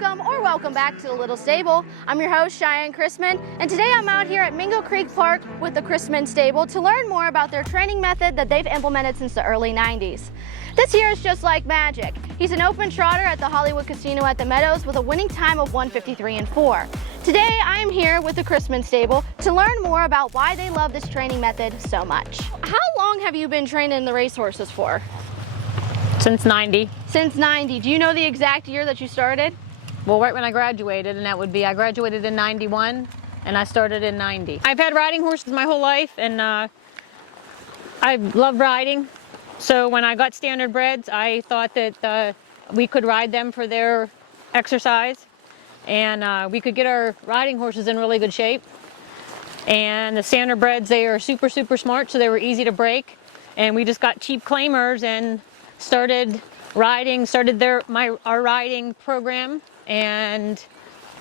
welcome or welcome back to the Little Stable. I'm your host, Cheyenne Christman, and today I'm out here at Mingo Creek Park with the Christman Stable to learn more about their training method that they've implemented since the early 90s. This year is just like magic. He's an open trotter at the Hollywood Casino at the Meadows with a winning time of 1:53.4. Today I am here with the Christman Stable to learn more about why they love this training method so much. How long have you been training the racehorses for? Since 90. Since 90. Do you know the exact year that you started? Well, right when I graduated, and that would be, I graduated in 91 and I started in 90. I've had riding horses my whole life, and I love riding. So when I got standard breds, I thought that we could ride them for their exercise, and we could get our riding horses in really good shape. And the standard breds, they are super smart, so they were easy to break. And we just got cheap claimers and started riding, our riding program, and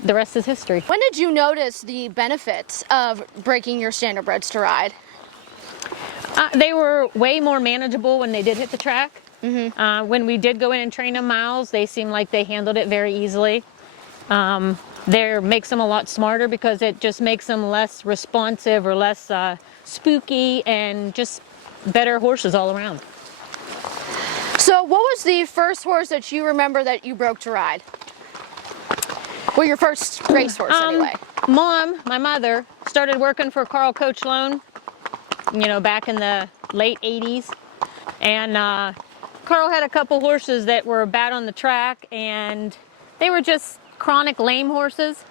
the rest is history. When did you notice the benefits of breaking your standard breds to ride? They were way more manageable when they did hit the track. When we did go in and train them miles, they seemed like they handled it very easily. There makes them a lot smarter because it just makes them less responsive or less spooky, and just better horses all around. So what was the first horse that you remember that you broke to ride? Well, your first racehorse anyway. Mom, my mother, started working for Carl Coach Loan, you know, back in the late 80s. And Carl had a couple horses that were bad on the track, and they were just chronic lame horses.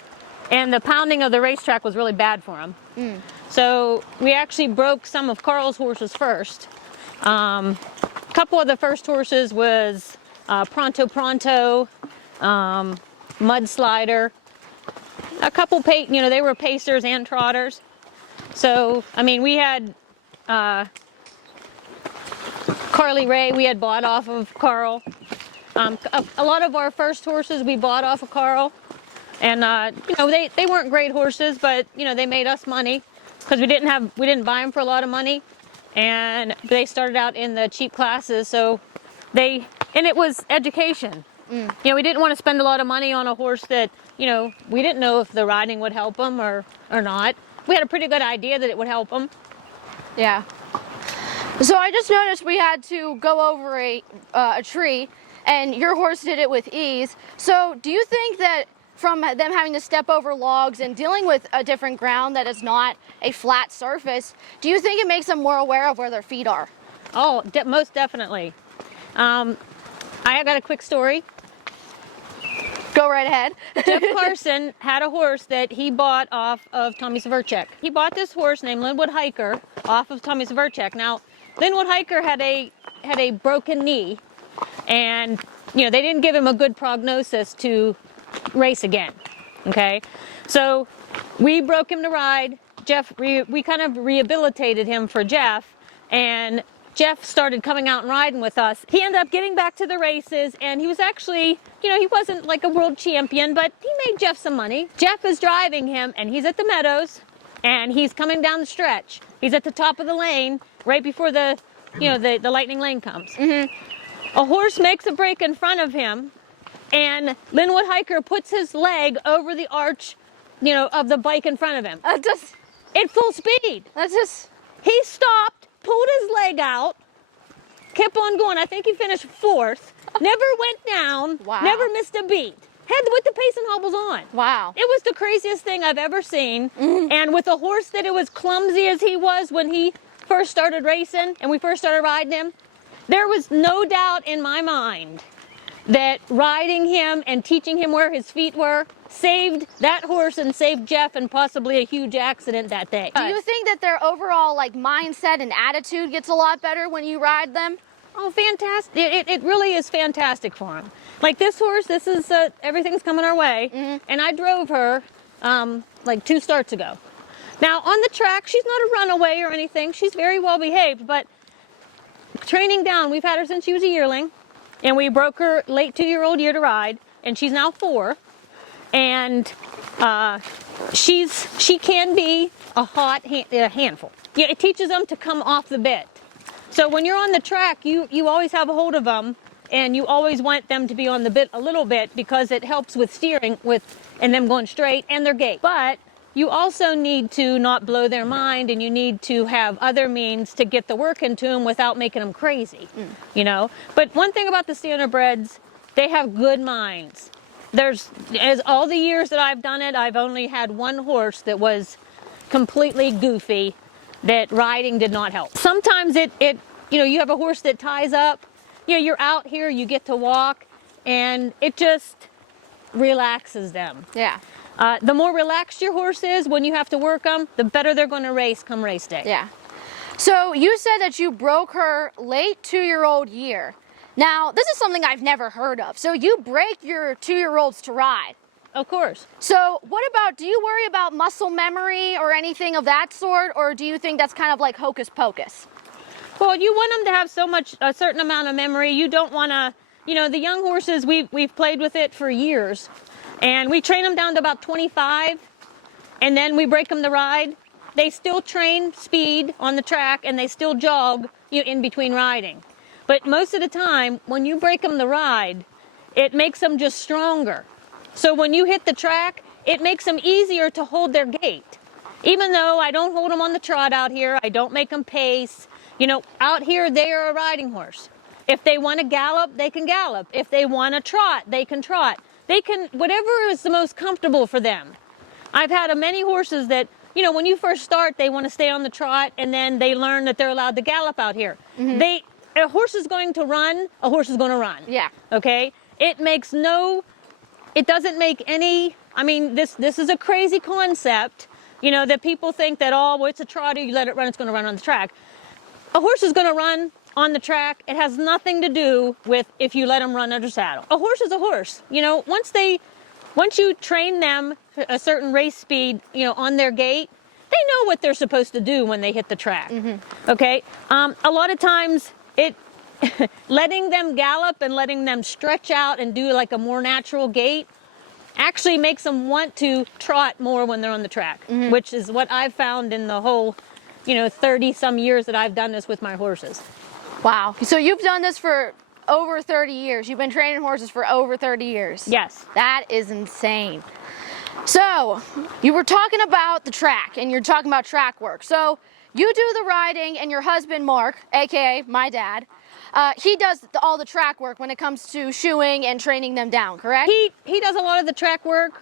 And the pounding of the racetrack was really bad for them. So we actually broke some of Carl's horses first. A couple of the first horses was Pronto, Mudslider, a couple, you know, they were pacers and trotters. So, I mean, we had Carly Ray, we had bought off of Carl. A lot of our first horses we bought off of Carl. And, you know, they weren't great horses, but, you know, they made us money because we didn't buy them for a lot of money. And they started out in the cheap classes, so and it was education. You know, we didn't want to spend a lot of money on a horse that, you know, we didn't know if the riding would help them or not. We had a pretty good idea that it would help them. Yeah. So I just noticed we had to go over a tree, and your horse did it with ease. So do you think that from them having to step over logs and dealing with a different ground that is not a flat surface, do you think it makes them more aware of where their feet are? Oh, most definitely. I got a quick story. Go right ahead. Jeff Carson had a horse that he bought off of Tommy Severchek. He bought this horse named Linwood Hiker off of Tommy Severchek. Now, Linwood Hiker had a broken knee, and, you know, they didn't give him a good prognosis to race again. Okay, so we broke him to ride. We kind of rehabilitated him for Jeff, and Jeff started coming out and riding with us. He ended up getting back to the races, and he was actually, you know, he wasn't like a world champion, but he made Jeff some money. Jeff is driving him, and he's at the Meadows, and he's coming down the stretch. He's at the top of the lane, right before the lightning lane comes. A horse makes a break in front of him, and Linwood Hiker puts his leg over the arch, you know, of the bike in front of him. At full speed. He stopped, pulled his leg out, kept on going. I think he finished 4th. Never went down. Wow. Never missed a beat. With the pace and hobbles on. Wow. It was the craziest thing I've ever seen. And with a horse that it was clumsy as he was when he first started racing and we first started riding him, there was no doubt in my mind that riding him and teaching him where his feet were saved that horse and saved Jeff and possibly a huge accident that day. Do you think that their overall mindset and attitude gets a lot better when you ride them? Oh, fantastic. It really is fantastic for him. Like this horse, this is, everything's coming our way. And I drove her like 2 starts ago. Now on the track, she's not a runaway or anything. She's very well behaved, but training down, we've had her since she was a yearling. And we broke her late 2-year-old year to ride, and she's now 4. And she can be a handful. Yeah, it teaches them to come off the bit. So when you're on the track, you always have a hold of them and you always want them to be on the bit a little bit because it helps with steering and them going straight and their gait. But you also need to not blow their mind, and you need to have other means to get the work into them without making them crazy, you know. But one thing about the standardbreds, they have good minds. As all the years that I've done it, I've only had one horse that was completely goofy, that riding did not help. Sometimes you know, you have a horse that ties up, you know, you're out here, you get to walk, and it just relaxes them. Yeah. The more relaxed your horse is when you have to work them, the better they're going to race come race day. Yeah. So you said that you broke her late 2-year-old year. Now, this is something I've never heard of. So you break your 2-year-olds to ride. Of course. So what about, do you worry about muscle memory or anything of that sort? Or do you think that's kind of like hocus pocus? Well, you want them to have a certain amount of memory. You don't want to, you know, the young horses, we've played with it for years. And we train them down to about 25, and then we break them to ride. They still train speed on the track, and they still jog in between riding. But most of the time, when you break them to ride, it makes them just stronger. So when you hit the track, it makes them easier to hold their gait. Even though I don't hold them on the trot out here, I don't make them pace. You know, out here, they are a riding horse. If they want to gallop, they can gallop. If they want to trot, they can trot. They can, whatever is the most comfortable for them. I've had many horses that, you know, when you first start, they want to stay on the trot, and then they learn that they're allowed to gallop out here. A horse is going to run, a horse is going to run. Yeah. Okay? It doesn't make any, I mean, this is a crazy concept, you know, that people think that, oh, well, it's a trotter, you let it run, it's going to run on the track. A horse is going to run on the track. It has nothing to do with if you let them run under saddle. A horse is a horse. You know, once you train them a certain race speed, you know, on their gait, they know what they're supposed to do when they hit the track. Okay? A lot of times letting them gallop and letting them stretch out and do like a more natural gait actually makes them want to trot more when they're on the track, which is what I've found in the whole, you know, 30 some years that I've done this with my horses. Wow. So you've done this for over 30 years. You've been training horses for over 30 years. Yes. That is insane. So you were talking about the track, and you're talking about track work. So you do the riding, and your husband, Mark, AKA my dad, he does all the track work when it comes to shoeing and training them down, correct? He does a lot of the track work.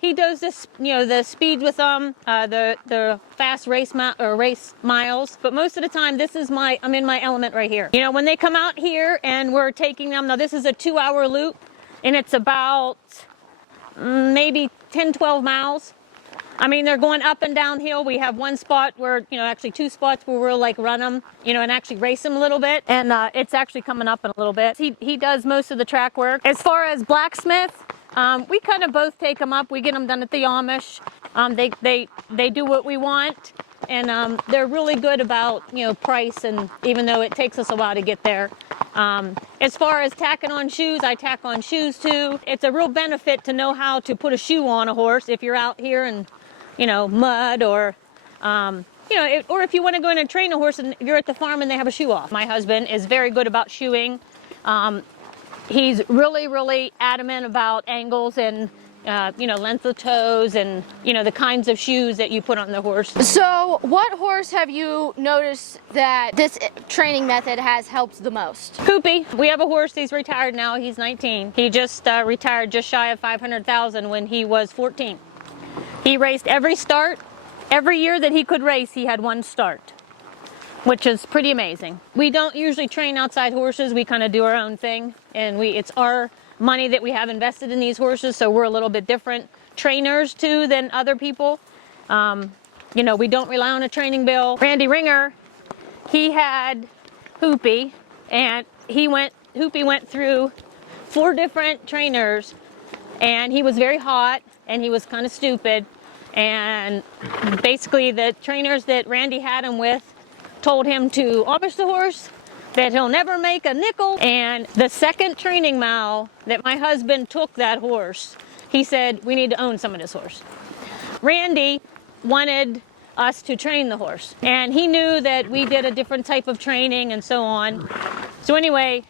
He does this, you know, the speed with them, the fast race miles. But most of the time, I'm in my element right here. You know, when they come out here and we're taking them, now this is a 2-hour loop, and it's about maybe 10, 12 miles. I mean, they're going up and downhill. We have one spot where, you know, actually 2 spots where we'll like run them, you know, and actually race them a little bit. And it's actually coming up in a little bit. He does most of the track work. As far as blacksmith, we kind of both take them up. We get them done at the Amish. They do what we want, and they're really good about, you know, price, and even though it takes us a while to get there. As far as tacking on shoes, I tack on shoes too. It's a real benefit to know how to put a shoe on a horse if you're out here in, you know, mud, or you know, or if you want to go in and train a horse and you're at the farm and they have a shoe off. My husband is very good about shoeing. He's really adamant about angles and, you know, length of toes and, you know, the kinds of shoes that you put on the horse. So what horse have you noticed that this training method has helped the most? Hoopy. We have a horse, he's retired now, he's 19. He just retired just shy of 500,000 when he was 14. He raced every start. Every year that he could race, he had one start, which is pretty amazing. We don't usually train outside horses. We kind of do our own thing, and it's our money that we have invested in these horses, so we're a little bit different trainers too than other people. You know, we don't rely on a training bill. Randy Ringer, he had Hoopy, and Hoopy went through 4 different trainers, and he was very hot, and he was kind of stupid. And basically the trainers that Randy had him with told him to Amish the horse, that he'll never make a nickel. And the second training mile that my husband took that horse, he said, we need to own some of this horse. Randy wanted us to train the horse, and he knew that we did a different type of training and so on. So anyway,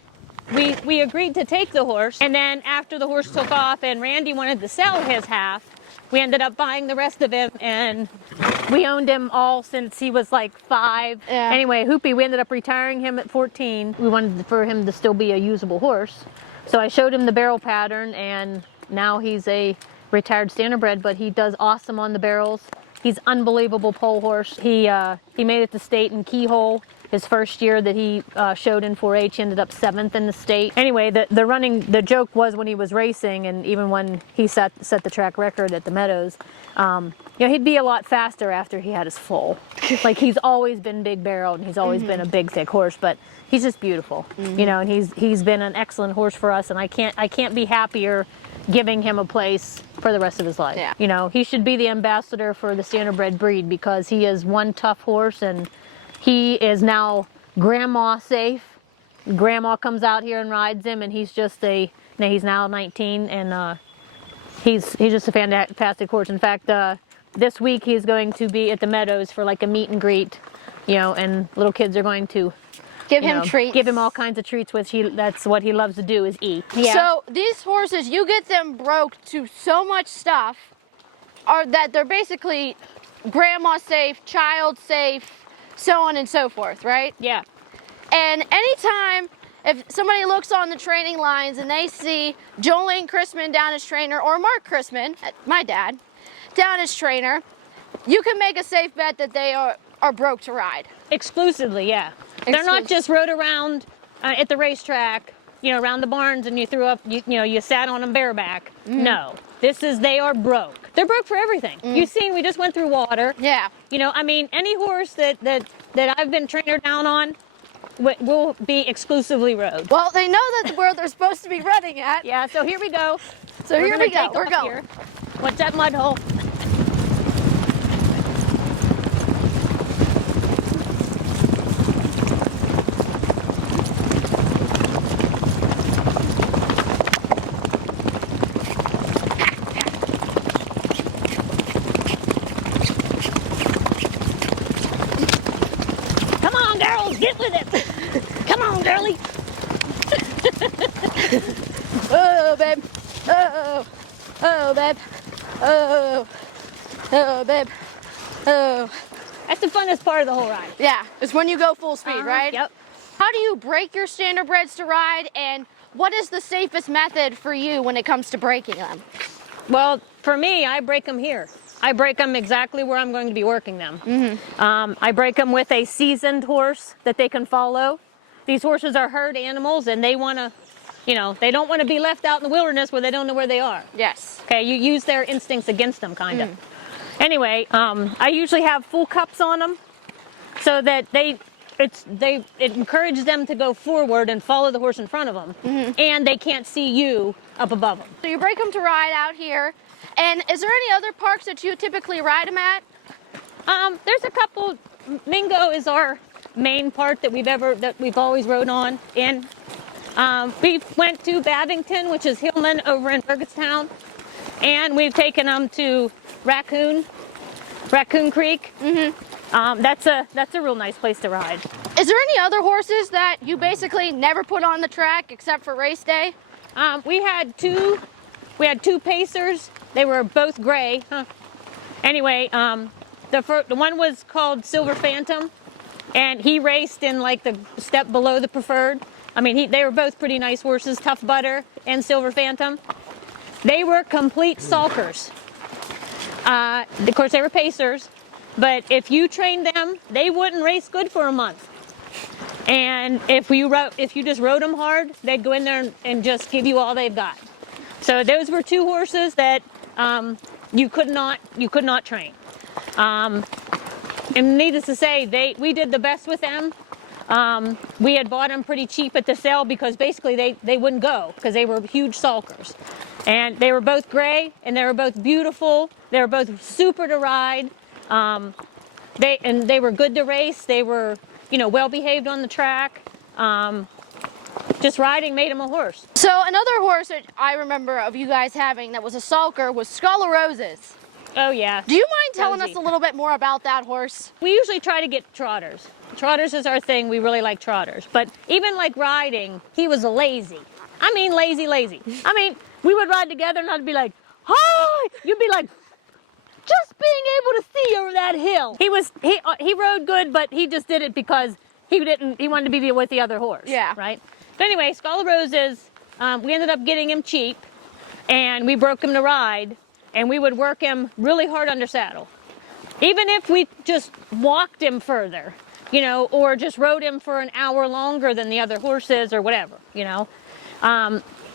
we agreed to take the horse, and then after the horse took off and Randy wanted to sell his half, we ended up buying the rest of him, and we owned him all since he was like 5. Yeah. Anyway, Hoopy, we ended up retiring him at 14. We wanted for him to still be a usable horse. So I showed him the barrel pattern, and now he's a retired standardbred, but he does awesome on the barrels. He's unbelievable pole horse. He made it to state in keyhole. His first year that he showed in 4-H, he ended up 7th in the state. Anyway, the joke was when he was racing, and even when he set the track record at the Meadows, he'd be a lot faster after he had his foal. Like, he's always been big barreled, and he's always been a big, thick horse, but he's just beautiful, and he's been an excellent horse for us, and I can't be happier giving him a place for the rest of his life. Yeah. He should be the ambassador for the standardbred breed because he is one tough horse, and he is now grandma safe. Grandma comes out here and rides him, and he's now 19, and he's just a fantastic horse. In fact, this week he's going to be at the Meadows for like a meet and greet, and little kids are going to Give him treats. Give him all kinds of treats, which that's what he loves to do, is eat. Yeah. So these horses, you get them broke to so much stuff that they're basically grandma safe, child safe, so on and so forth, right? Yeah. And anytime if somebody looks on the training lines and they see Cheyenne Christman down as trainer, or Mark Christman, my dad, down as trainer, you can make a safe bet that they are broke to ride. Exclusively, yeah. They're not just rode around at the racetrack, around the barns, and you threw up, you sat on them bareback. No, they are broke. They're broke for everything. You've seen, we just went through water. Yeah. Any horse that I've been trainer down on will be exclusively rode. Well, they know that's where they're supposed to be running at. Yeah, so here we go. So here we go. We're going. Here. What's that mud hole? Get with it! Come on, girlie! Oh, babe! Oh, oh, babe! Oh, oh, babe! Oh. That's the funnest part of the whole ride. Yeah, it's when you go full speed, right? Yep. How do you break your standardbreds to ride, and what is the safest method for you when it comes to breaking them? Well, for me, I break them here. I break them exactly where I'm going to be working them. I break them with a seasoned horse that they can follow. These horses are herd animals, and they want to, they don't want to be left out in the wilderness where they don't know where they are. Yes. Okay, you use their instincts against them, kind of. Anyway, I usually have full cups on them so that it encourages them to go forward and follow the horse in front of them, and they can't see you up above them. So you break them to ride out here. And is there any other parks that you typically ride them at? There's a couple. Mingo is our main park that we've always rode on in. We went to Babington, which is Hillman over in Burgettstown, and we've taken them to Raccoon Creek. That's a real nice place to ride. Is there any other horses that you basically never put on the track except for race day? We had two pacers. They were both gray. Anyway, the one was called Silver Phantom, and he raced in like the step below the preferred. I mean, they were both pretty nice horses, Tough Butter and Silver Phantom. They were complete sulkers. Of course, they were pacers, but if you trained them, they wouldn't race good for a month. And if you just rode them hard, they'd go in there and just give you all they've got. So those were two horses that you could not train. And needless to say, we did the best with them. We had bought them pretty cheap at the sale because basically they wouldn't go because they were huge sulkers. And they were both gray, and they were both beautiful. They were both super to ride. They were good to race. They were, well behaved on the track. Just riding made him a horse. So another horse that I remember of you guys having that was a sulker was Skull of Roses. Oh yeah. Do you mind telling us a little bit more about that horse? We usually try to get trotters. Trotters is our thing. We really like trotters. But even like riding, he was lazy. I mean, lazy. I mean, we would ride together and I'd be like, hi! You'd be like, just being able to see over that hill. He rode good, but he just did it because he wanted to be with the other horse. Yeah. Right? But anyway, Skull of Roses, we ended up getting him cheap and we broke him to ride and we would work him really hard under saddle. Even if we just walked him further, you know, or just rode him for an hour longer than the other horses or whatever, you know.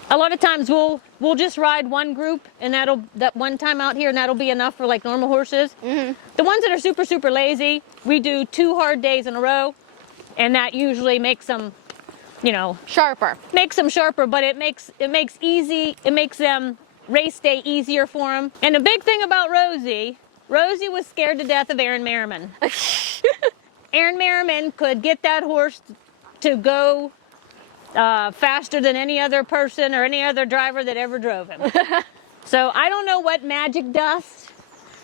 A lot of times we'll just ride one group and that one time out here and that'll be enough for like normal horses. Mm-hmm. The ones that are super, super lazy, we do 2 hard days in a row and that usually makes them, you know, Sharper. makes them sharper, but it makes them race day easier for them. And the big thing about Rosie was scared to death of Aaron Merriman. Aaron Merriman could get that horse to go faster than any other person or any other driver that ever drove him. So I don't know what magic dust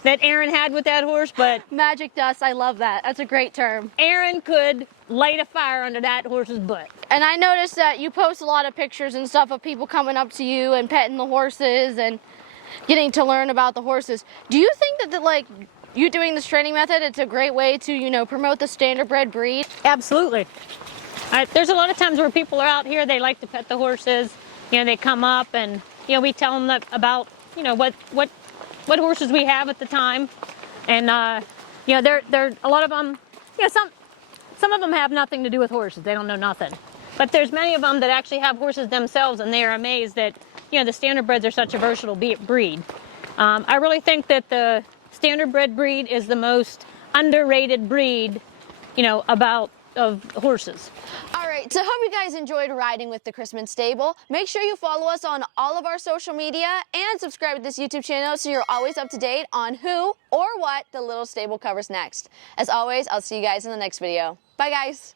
that Aaron had with that horse, but Magic dust, I love that. That's a great term. Aaron could light a fire under that horse's butt. And I noticed that you post a lot of pictures and stuff of people coming up to you and petting the horses and getting to learn about the horses. Do you think that like you doing this training method, it's a great way to, you know, promote the standardbred breed? Absolutely. There's a lot of times where people are out here, they like to pet the horses. You know, they come up and, you know, we tell them about, you know, what horses we have at the time. And, you know, they're a lot of them, you know, some of them have nothing to do with horses. They don't know nothing. But there's many of them that actually have horses themselves and they are amazed that, you know, the standardbreds are such a versatile breed. I really think that the standardbred breed is the most underrated breed, you know, of horses. All right, so hope you guys enjoyed riding with the Christman Stable. Make sure you follow us on all of our social media and subscribe to this YouTube channel so you're always up to date on who or what the Little Stable covers next. As always, I'll see you guys in the next video. Bye, guys.